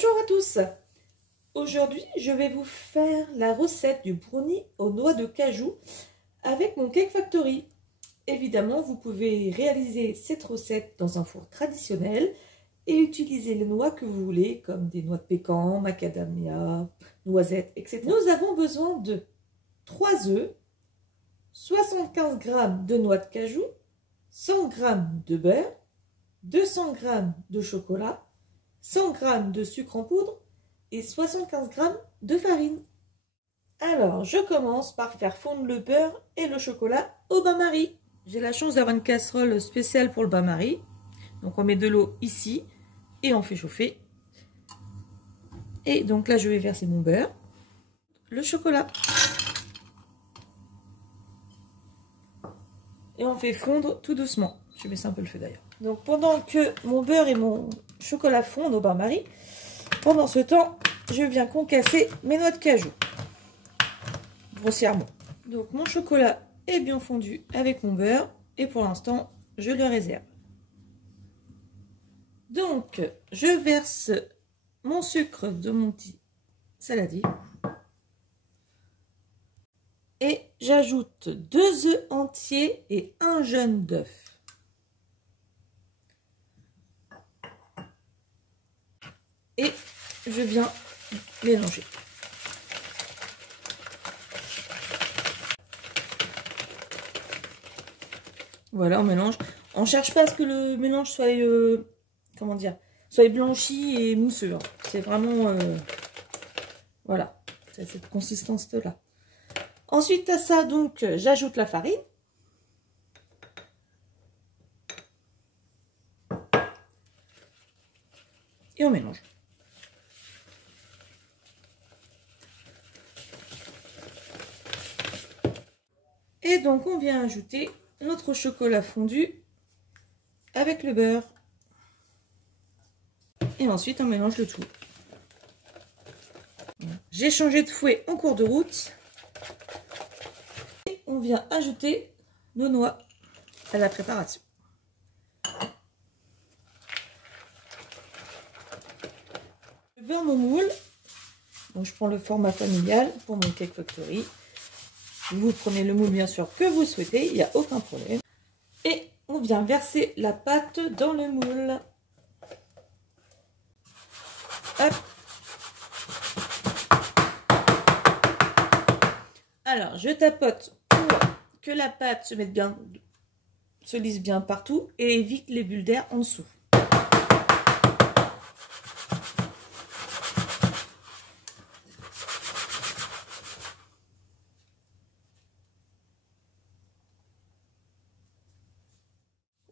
Bonjour à tous. Aujourd'hui, je vais vous faire la recette du brownie aux noix de cajou avec mon Cake Factory. Évidemment, vous pouvez réaliser cette recette dans un four traditionnel et utiliser les noix que vous voulez, comme des noix de pécan, macadamia, noisettes, etc. Nous avons besoin de 3 œufs, 75 g de noix de cajou, 100 g de beurre, 200 g de chocolat, 100 g de sucre en poudre et 75 g de farine. Alors, je commence par faire fondre le beurre et le chocolat au bain-marie. J'ai la chance d'avoir une casserole spéciale pour le bain-marie. Donc, on met de l'eau ici et on fait chauffer. Et donc là, je vais verser mon beurre, le chocolat. Et on fait fondre tout doucement. Je vais baisser un peu le feu d'ailleurs. Donc, pendant que mon beurre et mon chocolat fondent au bain-marie, pendant ce temps, je viens concasser mes noix de cajou, grossièrement. Donc, mon chocolat est bien fondu avec mon beurre et pour l'instant, je le réserve. Donc, je verse mon sucre de mon petit saladier et j'ajoute 2 œufs entiers et un jaune d'œuf. Et je viens mélanger. Voilà, on mélange. On ne cherche pas à ce que le mélange soit, comment dire, soit blanchi et mousseux. Hein. C'est vraiment, voilà, c'est cette consistance-là. Ensuite à ça, donc, j'ajoute la farine. Et on mélange. Et donc, on vient ajouter notre chocolat fondu avec le beurre. Et ensuite, on mélange le tout. J'ai changé de fouet en cours de route. Et on vient ajouter nos noix à la préparation. Je beurre mon moule. Donc, je prends le format familial pour mon Cake Factory. Vous prenez le moule bien sûr que vous souhaitez, il n'y a aucun problème. Et on vient verser la pâte dans le moule. Hop. Alors, je tapote pour que la pâte se lisse bien partout et évite les bulles d'air en dessous.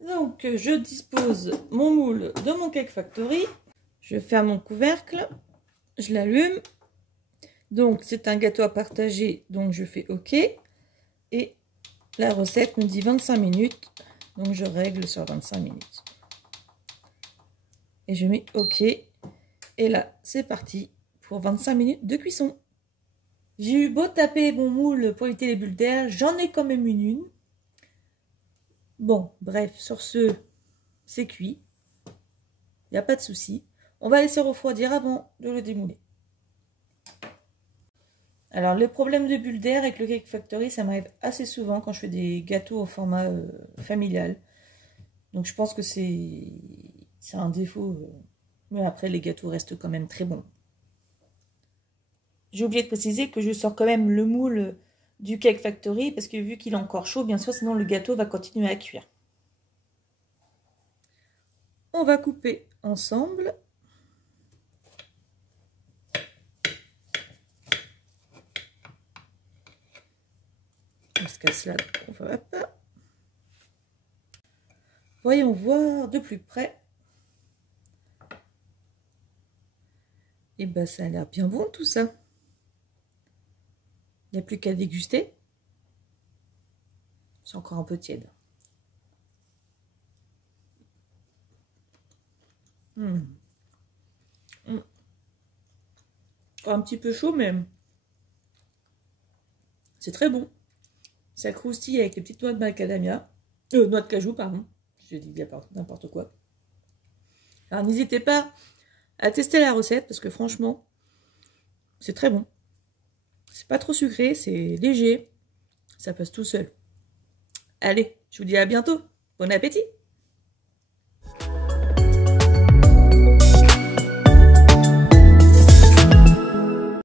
Donc, je dispose mon moule de mon Cake Factory. Je ferme mon couvercle. Je l'allume. Donc, c'est un gâteau à partager. Donc, je fais OK. Et la recette me dit 25 minutes. Donc, je règle sur 25 minutes. Et je mets OK. Et là, c'est parti pour 25 minutes de cuisson. J'ai eu beau taper mon moule pour éviter les bulles d'air. J'en ai quand même une. Bon, bref, sur ce, c'est cuit. Il n'y a pas de souci. On va laisser refroidir avant de le démouler. Alors, le problème de bulles d'air avec le Cake Factory, ça m'arrive assez souvent quand je fais des gâteaux au format familial. Donc, je pense que c'est un défaut. Mais après, les gâteaux restent quand même très bons. J'ai oublié de préciser que je sors quand même le moule du Cake Factory parce que vu qu'il est encore chaud, bien sûr, sinon le gâteau va continuer à cuire. On va couper ensemble. On se casse là. Hop. Voyons voir de plus près. Et ben ça a l'air bien bon tout ça. Il n'y a plus qu'à déguster. C'est encore un peu tiède. Un petit peu chaud, mais c'est très bon. Ça croustille avec les petites noix de macadamia. Noix de cajou, pardon. J'ai dit n'importe quoi. Alors n'hésitez pas à tester la recette parce que franchement, c'est très bon. C'est pas trop sucré, c'est léger, ça passe tout seul. Allez, je vous dis à bientôt. Bon appétit!